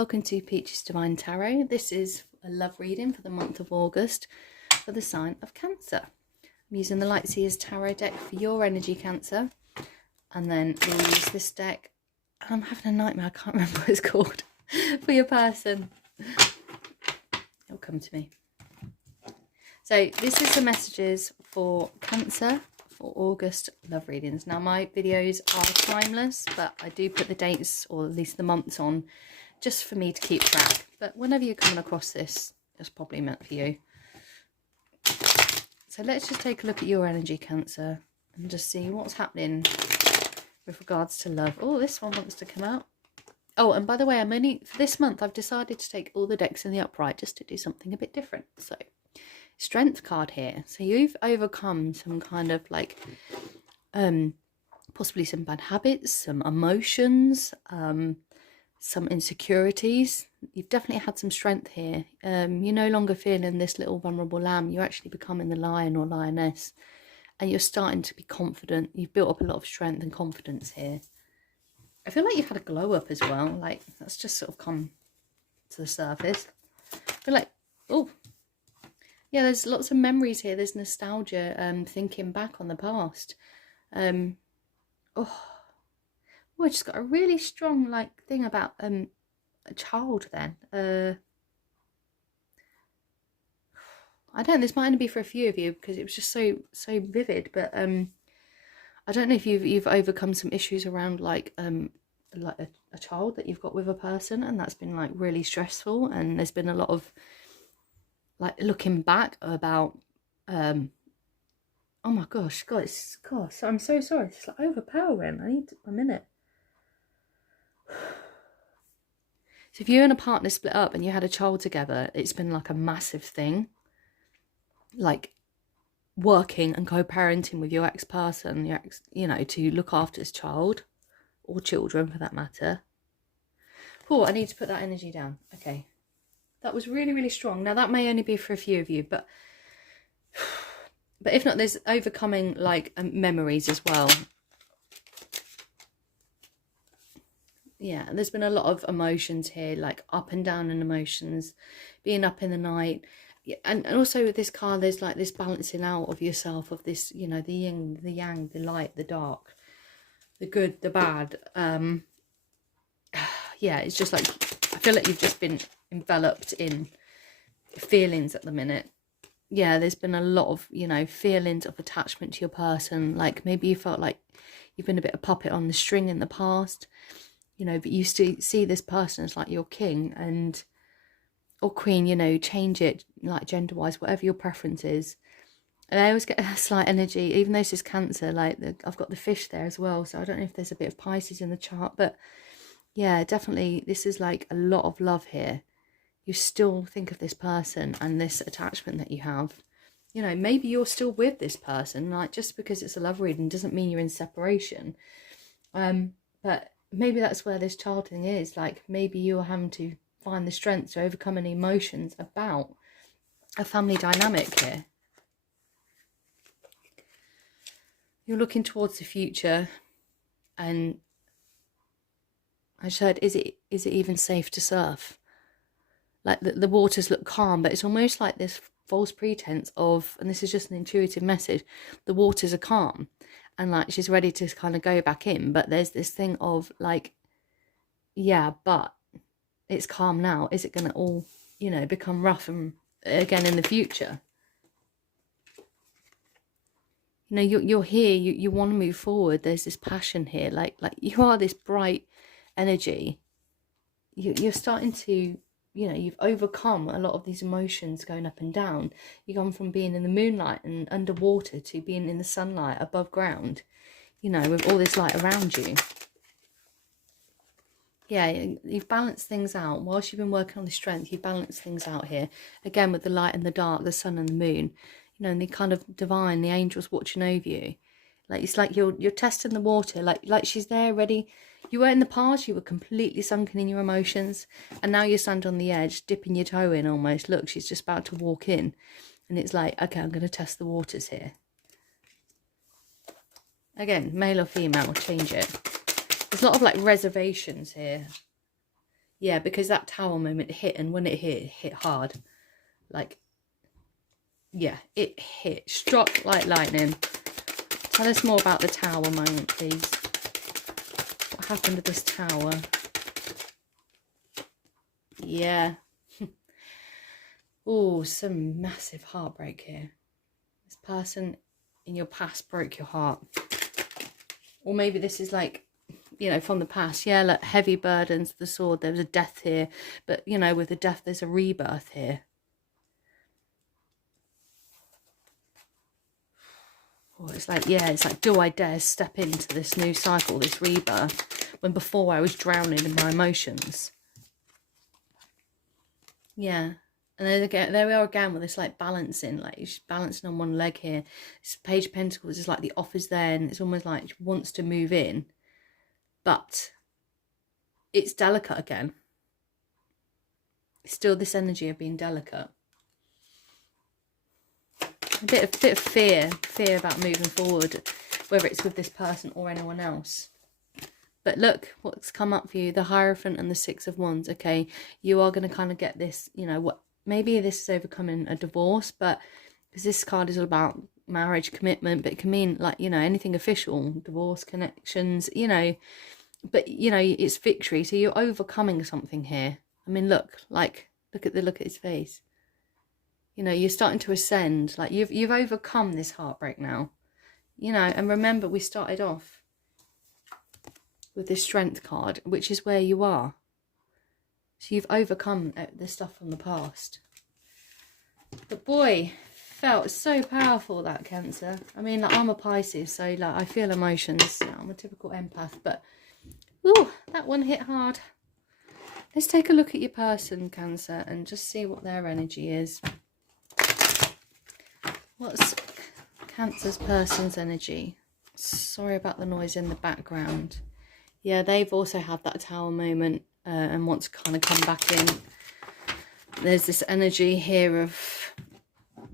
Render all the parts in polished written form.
welcome to Peach's Divine Tarot. This is a love reading for the month of August for the sign of Cancer. I'm using the Light Seers Tarot deck for your energy, Cancer, and then we'll use this deck. I'm having a nightmare, I can't remember what it's called, for your person. It'll come to me. So this is the messages for Cancer for August love readings. Now my videos are timeless, but I do put the dates, or at least the months, on just for me to keep track. But whenever you're coming across this, it's probably meant for you. So let's just take a look at your energy, Cancer, and just see what's happening with regards to love. Oh, this one wants to come out. Oh, and by the way, for this month I've decided to take all the decks in the upright just to do something a bit different. So Strength card here. So you've overcome some kind of like possibly some bad habits, some emotions, some insecurities. You've definitely had some strength here. You're no longer feeling this little vulnerable lamb. You're actually becoming the lion or lioness, and you're starting to be confident. You've built up a lot of strength and confidence here. I feel like you've had a glow up as well. Like that's just sort of come to the surface. I feel like, oh yeah, there's lots of memories here. There's nostalgia, thinking back on the past. I just got a really strong like thing about a child then. I don't know, this might only be for a few of you because it was just so vivid, but I don't know if you've overcome some issues around like a child that you've got with a person, and that's been like really stressful, and there's been a lot of like looking back about oh my gosh, guys, gosh, I'm so sorry, it's like overpowering. I need a minute. So if you and a partner split up and you had a child together, it's been like a massive thing, like working and co-parenting with your ex-person, your ex, you know, to look after this child or children for that matter. Oh, I need to put that energy down. Okay, that was really, really strong. Now that may only be for a few of you, but if not, there's overcoming like memories as well. Yeah, there's been a lot of emotions here, like up and down in emotions, being up in the night. And also with this card, there's like this balancing out of yourself, of this, you know, the yin, the yang, the light, the dark, the good, the bad. Yeah, it's just like, I feel like you've just been enveloped in feelings at the minute. Yeah, there's been a lot of, you know, feelings of attachment to your person. Like maybe you felt like you've been a bit of a puppet on the string in the past, you know, but you still see this person as like your king and or queen, you know, change it like gender wise, whatever your preference is. And I always get a slight energy, even though this is Cancer, like I've got the fish there as well, so I don't know if there's a bit of Pisces in the chart, but yeah, definitely this is like a lot of love here. You still think of this person and this attachment that you have. You know, maybe you're still with this person, like just because it's a love reading doesn't mean you're in separation. But maybe that's where this child thing is, like maybe you're having to find the strength to overcome any emotions about a family dynamic here. You're looking towards the future, and I just heard, is it even safe to surf? Like the waters look calm, but it's almost like this false pretense of, and this is just an intuitive message, the waters are calm and like she's ready to kind of go back in, but there's this thing of like, yeah, but it's calm now. Is it going to all, you know, become rough and again in the future? You know, you're here, you want to move forward. There's this passion here, like you are this bright energy. You're starting to, you know, you've overcome a lot of these emotions going up and down. You've gone from being in the moonlight and underwater to being in the sunlight above ground, you know, with all this light around you. Yeah, you've balanced things out. Whilst you've been working on the strength, you've balanced things out here. Again, with the light and the dark, the sun and the moon, you know, and the kind of divine, the angels watching over you. Like, it's like you're testing the water, like she's there ready. You were in the past, you were completely sunken in your emotions, and now you're standing on the edge, dipping your toe in almost. Look, she's just about to walk in, and it's like, okay, I'm going to test the waters here. Again, male or female, change it. There's a lot of like reservations here. Yeah, because that Tower moment hit, and when it hit hard. Like, yeah, it struck like lightning. Tell us more about the Tower moment, please. What happened to this Tower? Yeah. Oh, some massive heartbreak here. This person in your past broke your heart. Or maybe this is like, you know, from the past. Yeah, like heavy burdens, the sword. There was a death here. But, you know, with the death, there's a rebirth here. Oh, it's like, yeah, it's like, do I dare step into this new cycle, this rebirth, when before I was drowning in my emotions? Yeah. And then again, there we are again with this like balancing, like she's balancing on one leg here. This Page of Pentacles is like the offer's there, and it's almost like she wants to move in, but it's delicate again. It's still this energy of being delicate. A bit of fear about moving forward, whether it's with this person or anyone else. But look what's come up for you, the Hierophant and the Six of Wands. Okay, you are going to kind of get this, you know, what maybe this is overcoming a divorce, but because this card is all about marriage, commitment, but it can mean like, you know, anything official, divorce, connections, you know, but you know, it's victory. So you're overcoming something here. I mean, look at the look at his face. You know, you're starting to ascend. Like you've overcome this heartbreak now. You know, and remember we started off with this Strength card, which is where you are. So you've overcome the stuff from the past. But boy, felt so powerful, that Cancer. I mean, like, I'm a Pisces, so like I feel emotions. I'm a typical empath, but ooh, that one hit hard. Let's take a look at your person, Cancer, and just see what their energy is. What's Cancer's person's energy? Sorry about the noise in the background. Yeah, they've also had that Tower moment and want to kind of come back in. There's this energy here of,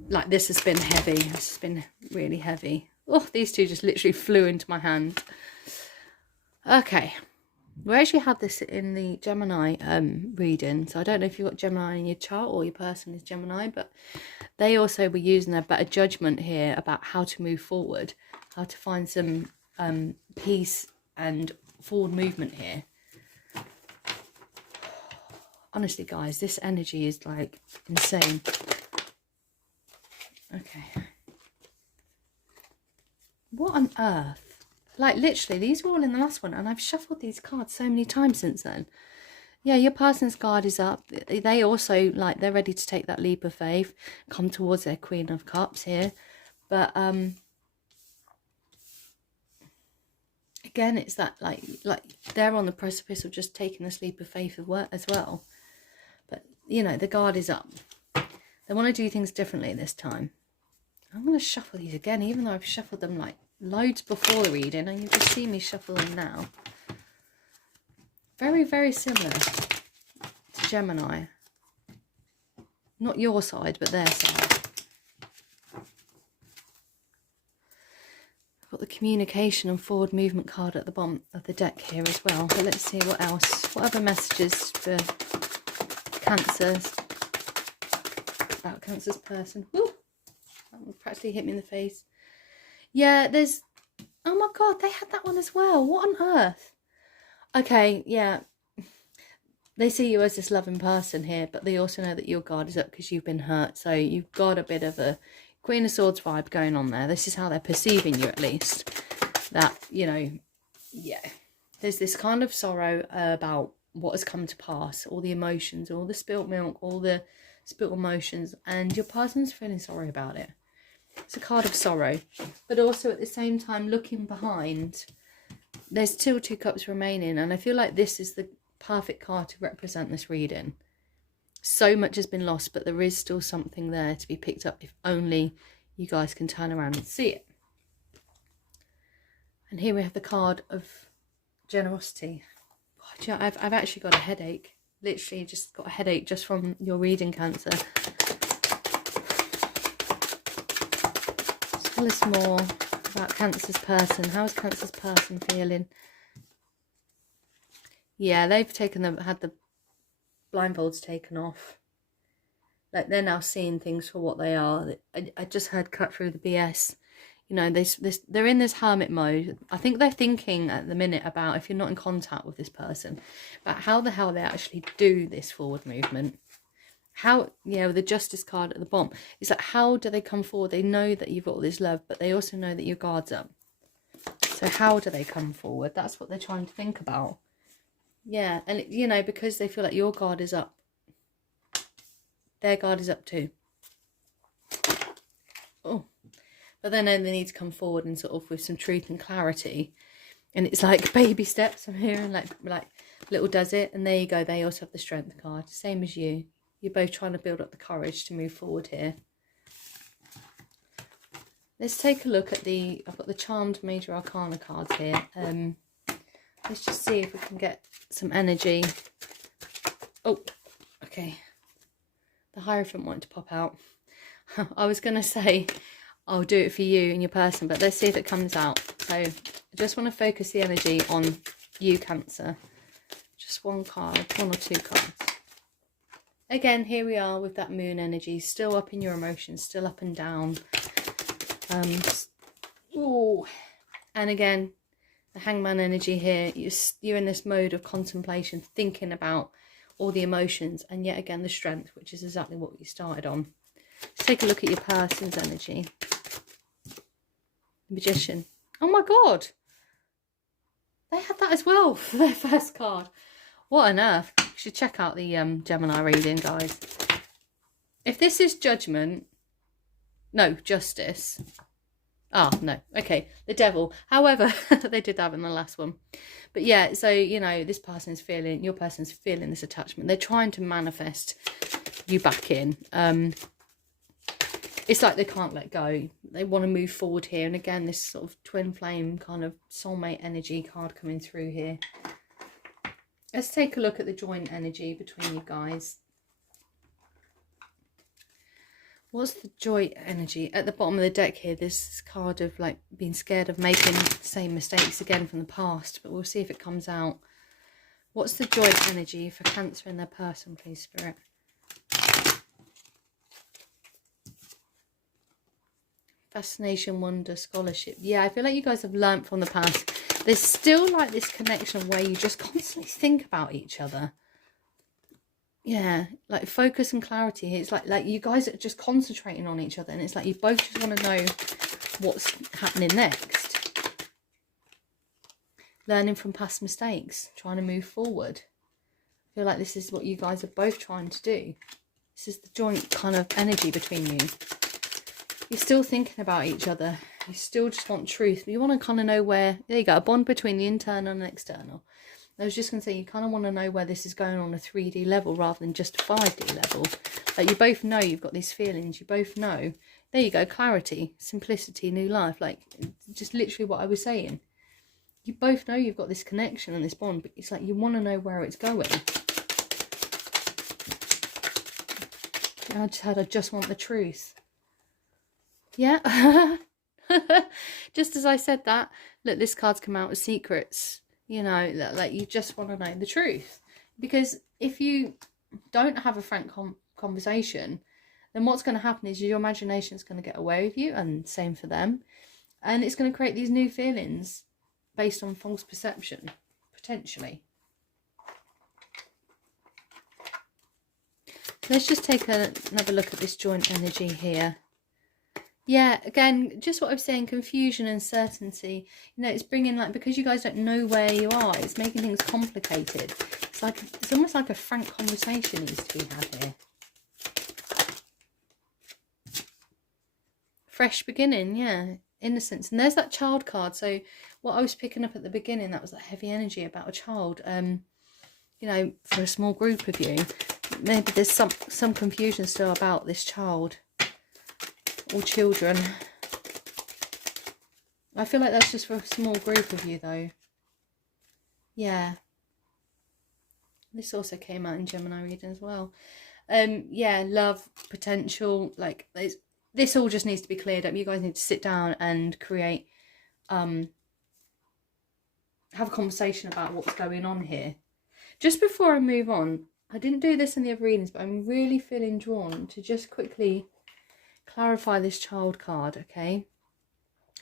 like, this has been heavy. This has been really heavy. Oh, these two just literally flew into my hand. Okay. We actually had this in the Gemini reading, so I don't know if you've got Gemini in your chart or your person is Gemini, but they also were using their better judgment here about how to move forward, how to find some peace and forward movement here. Honestly, guys, this energy is like insane. Okay. What on earth? Like, literally, these were all in the last one, and I've shuffled these cards so many times since then. Yeah, your person's guard is up. They also, like, they're ready to take that leap of faith, come towards their Queen of Cups here. But, again, it's that, like they're on the precipice of just taking this leap of faith as well. But, you know, the guard is up. They want to do things differently this time. I'm going to shuffle these again, even though I've shuffled them, like, loads before the reading, and you can see me shuffle them now. Very, very similar to Gemini. Not your side, but their side. I've got the communication and forward movement card at the bottom of the deck here as well. But let's see what else. What other messages for Cancers? About Cancer's person. Woo! That one practically hit me in the face. Yeah, there's... Oh my god, they had that one as well. What on earth? Okay, yeah. They see you as this loving person here, but they also know that your guard is up because you've been hurt. So you've got a bit of a Queen of Swords vibe going on there. This is how they're perceiving you, at least. That, you know, yeah. There's this kind of sorrow about what has come to pass. All the emotions, all the spilt milk, all the spilt emotions. And your person's feeling sorry about it. It's a card of sorrow, but also at the same time looking behind. There's still 2 cups remaining, and I feel like this is the perfect card to represent this reading. So much has been lost, but there is still something there to be picked up if only you guys can turn around and see it. And here we have the card of generosity. God, yeah, I've actually got a headache. Literally just got a headache just from your reading, Cancer. Tell us more about Cancer's person. How's Cancer's person feeling? Yeah, they've had the blindfolds taken off. Like, they're now seeing things for what they are. I just heard cut through the BS. You know, they're in this hermit mode. I think they're thinking at the minute about, if you're not in contact with this person, about how the hell they actually do this forward movement. How, with the Justice card at the bottom, it's like, how do they come forward? They know that you've got all this love, but they also know that your guard's up. So how do they come forward? That's what they're trying to think about. Yeah, and, you know, because they feel like your guard is up, their guard is up too. Oh, but then they need to come forward and sort of with some truth and clarity. And it's like baby steps. I'm hearing like little does it. And there you go. They also have the strength card, same as you. You're both trying to build up the courage to move forward here. Let's take a look at I've got the Charmed Major Arcana cards here. Let's just see if we can get some energy. Oh, okay. The Hierophant wanted to pop out. I was going to say, I'll do it for you and your person, but let's see if it comes out. So I just want to focus the energy on you, Cancer. Just one card, one or two cards. Again, here we are with that moon energy, still up in your emotions, still up and down. And again, the Hangman energy here, you're in this mode of contemplation, thinking about all the emotions, and yet again the strength, which is exactly what you started on. Let's take a look at your person's energy. The Magician. Oh my god, they had that as well for their first card. What on earth? You should check out the Gemini reading, guys. If this is Judgment, no, Justice. Ah, no. Okay, the Devil. However, they did that in the last one. But yeah, so, you know, this person is feeling, your person's feeling this attachment. They're trying to manifest you back in. It's like they can't let go. They want to move forward here. And again, this sort of twin flame kind of soulmate energy card coming through here. Let's take a look at the joint energy between you guys. What's the joint energy? At the bottom of the deck here, this card of like being scared of making the same mistakes again from the past, but we'll see if it comes out. What's the joint energy for Cancer in their person, please, Spirit? Fascination, wonder, scholarship. Yeah, I feel like you guys have learnt from the past. There's still like this connection where you just constantly think about each other. Yeah, like focus and clarity here. It's like you guys are just concentrating on each other, and it's like you both just want to know what's happening next. Learning from past mistakes, trying to move forward. I feel like this is what you guys are both trying to do. This is the joint kind of energy between you. You're still thinking about each other. You still just want truth. You want to kind of know where, there you go, a bond between the internal and external. I was just going to say, you kind of want to know where this is going on a 3D level rather than just a 5D level. Like, you both know you've got these feelings. You both know. There you go, clarity, simplicity, new life. Like, just literally what I was saying. You both know you've got this connection and this bond, but it's like you want to know where it's going. I just heard, I just want the truth. Yeah. Just as I said that, look, this card's come out with secrets. You know, like you just want to know the truth. Because if you don't have a frank conversation, then what's going to happen is your imagination is going to get away with you, and same for them. And it's going to create these new feelings based on false perception, potentially. Let's just take another look at this joint energy here. Yeah, again, just what I was saying, confusion, uncertainty. You know, it's bringing, like, because you guys don't know where you are, it's making things complicated. It's like, it's almost like a frank conversation needs to be had here. Fresh beginning, yeah, innocence. And there's that child card. So what I was picking up at the beginning, that was that heavy energy about a child. You know, for a small group of you, maybe there's some confusion still about this child. Or children. I feel like that's just for a small group of you though. Yeah. This also came out in Gemini reading as well. Yeah, love, potential, like this all just needs to be cleared up. You guys need to sit down and create have a conversation about what's going on here. Just before I move on, I didn't do this in the other readings, but I'm really feeling drawn to just quickly clarify this child card, okay?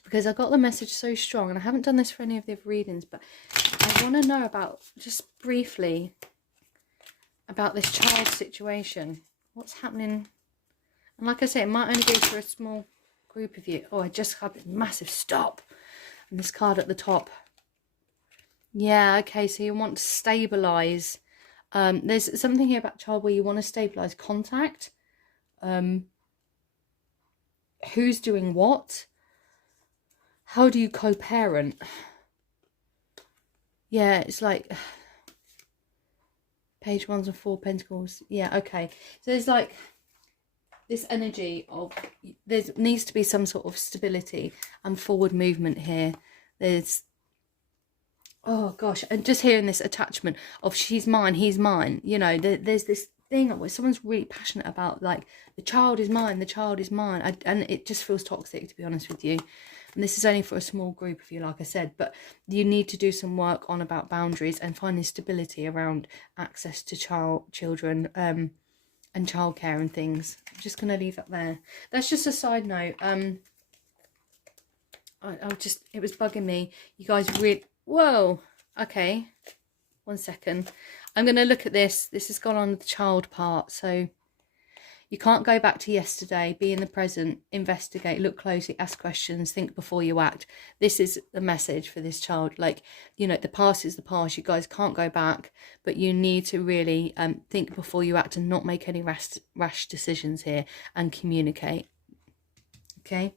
Because I got the message so strong, and I haven't done this for any of the other readings, but I want to know about, just briefly, about this child situation. What's happening? And like I say, it might only be for a small group of you. Oh, I just had this massive stop. And this card at the top. Yeah, okay, so you want to stabilise. There's something here about child where you want to stabilise contact. Who's doing what? How do you co-parent? Yeah, it's like page 1 and 4 pentacles. Yeah, okay. So there's like this energy of there needs to be some sort of stability and forward movement here. There's, oh gosh, and just hearing this attachment of she's mine, he's mine. You know, there's this thing where someone's really passionate about, like, the child is mine, the child is mine. And it just feels toxic, to be honest with you. And this is only for a small group of you, like I said, but you need to do some work on about boundaries and finding stability around access to children and childcare and things. I'm just going to leave that there. That's just a side note. It was bugging me. You guys really, whoa, okay, 1 second. I'm going to look at this. This has gone on the child part, so you can't go back to yesterday. Be in the present, investigate, look closely, ask questions, think before you act. This is the message for this child. Like, you know, the past is the past. You guys can't go back, but you need to really think before you act and not make any rash decisions here, and communicate. Okay,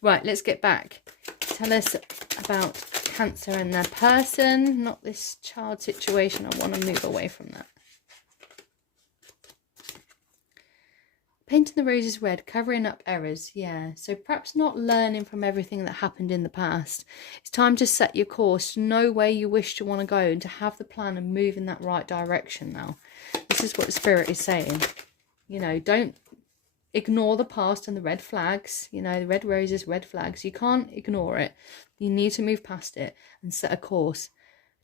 right, let's get back. Tell us about Cancer and their person, not this child situation. I want to move away from that. Painting the roses red, covering up errors. Yeah, so perhaps not learning from everything that happened in the past. It's time to set your course, to know where you wish to want to go, and to have the plan and move in that right direction now. This is what the Spirit is saying. You know, don't ignore the past and the red flags. You know, the red roses, red flags. You can't ignore it. You need to move past it and set a course.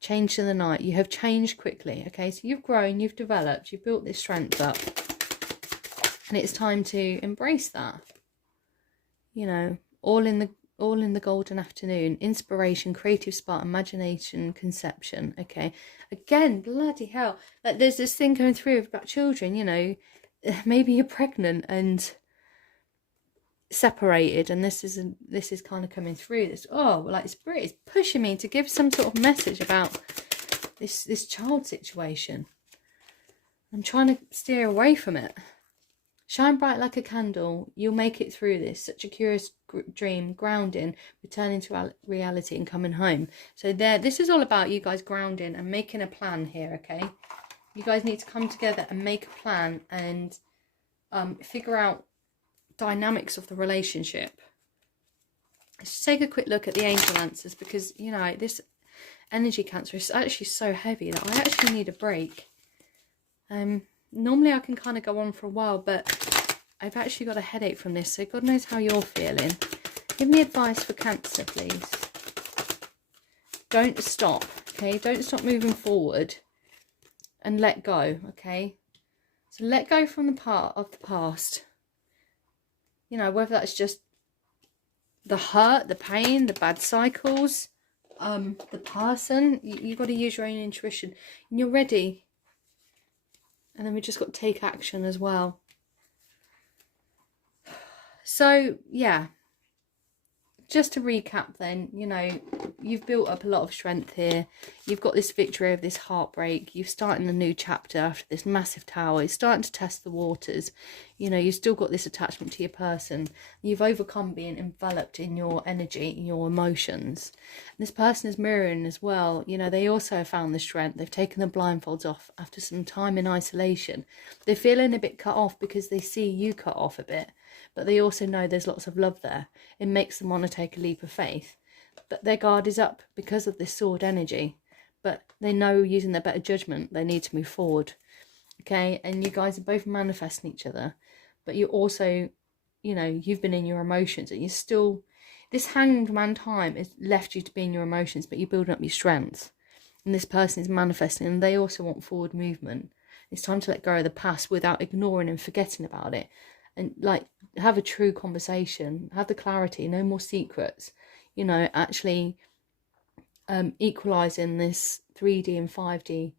Change in the night. You have changed quickly. Okay, so you've grown, you've developed, you've built this strength up. And it's time to embrace that. You know, all in the golden afternoon. Inspiration, creative spark, imagination, conception. Okay. Again, bloody hell. Like, there's this thing going through about children, you know. Maybe you're pregnant and separated, and this is kind of coming through. This, oh, like, Spirit is pushing me to give some sort of message about this child situation. I'm trying to steer away from it. Shine bright like a candle. You'll make it through this. Such a curious dream. Grounding, returning to reality, and coming home. So this is all about you guys grounding and making a plan here, okay? You guys need to come together and make a plan and figure out dynamics of the relationship. Let's take a quick look at the angel answers, because, you know, this energy, Cancer, is actually so heavy that I actually need a break. Normally I can kind of go on for a while, but I've actually got a headache from this, so God knows how you're feeling. Give me advice for Cancer, please. Don't stop, okay? Don't stop moving forward, and let go, okay? So let go from the part of the past. You know, whether that's just the hurt, the pain, the bad cycles, the person. You've got to use your own intuition, and you're ready. And then we just got to take action as well. So, yeah. Just to recap then, you know, you've built up a lot of strength here. You've got this victory over this heartbreak. You're starting a new chapter after this massive tower. You're starting to test the waters. You know, you've still got this attachment to your person. You've overcome being enveloped in your energy, in your emotions. And this person is mirroring as well. You know, they also have found the strength. They've taken the blindfolds off after some time in isolation. They're feeling a bit cut off because they see you cut off a bit. But they also know there's lots of love there. It makes them want to take a leap of faith. But their guard is up because of this sword energy. But they know, using their better judgment, they need to move forward. Okay? And you guys are both manifesting each other. But you also, you know, you've been in your emotions. And you're still... This hanged man time has left you to be in your emotions. But you're building up your strengths. And this person is manifesting. And they also want forward movement. It's time to let go of the past without ignoring and forgetting about it. And like, have a true conversation, have the clarity, no more secrets, you know, actually equalizing this 3D and 5D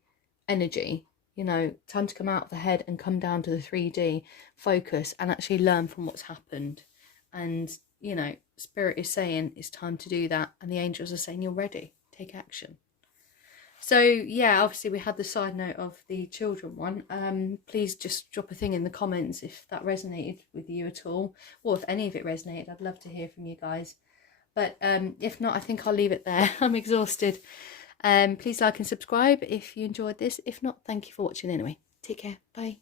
energy. You know, time to come out of the head and come down to the 3D, focus and actually learn from what's happened. And, you know, Spirit is saying it's time to do that, and the angels are saying you're ready, take action. So yeah, obviously we had the side note of the children one. Please just drop a thing in the comments if that resonated with you at all, or if any of it resonated. I'd love to hear from you guys. But if not, I think I'll leave it there. I'm exhausted. Please like and subscribe if you enjoyed this. If not, thank you for watching anyway. Take care. Bye.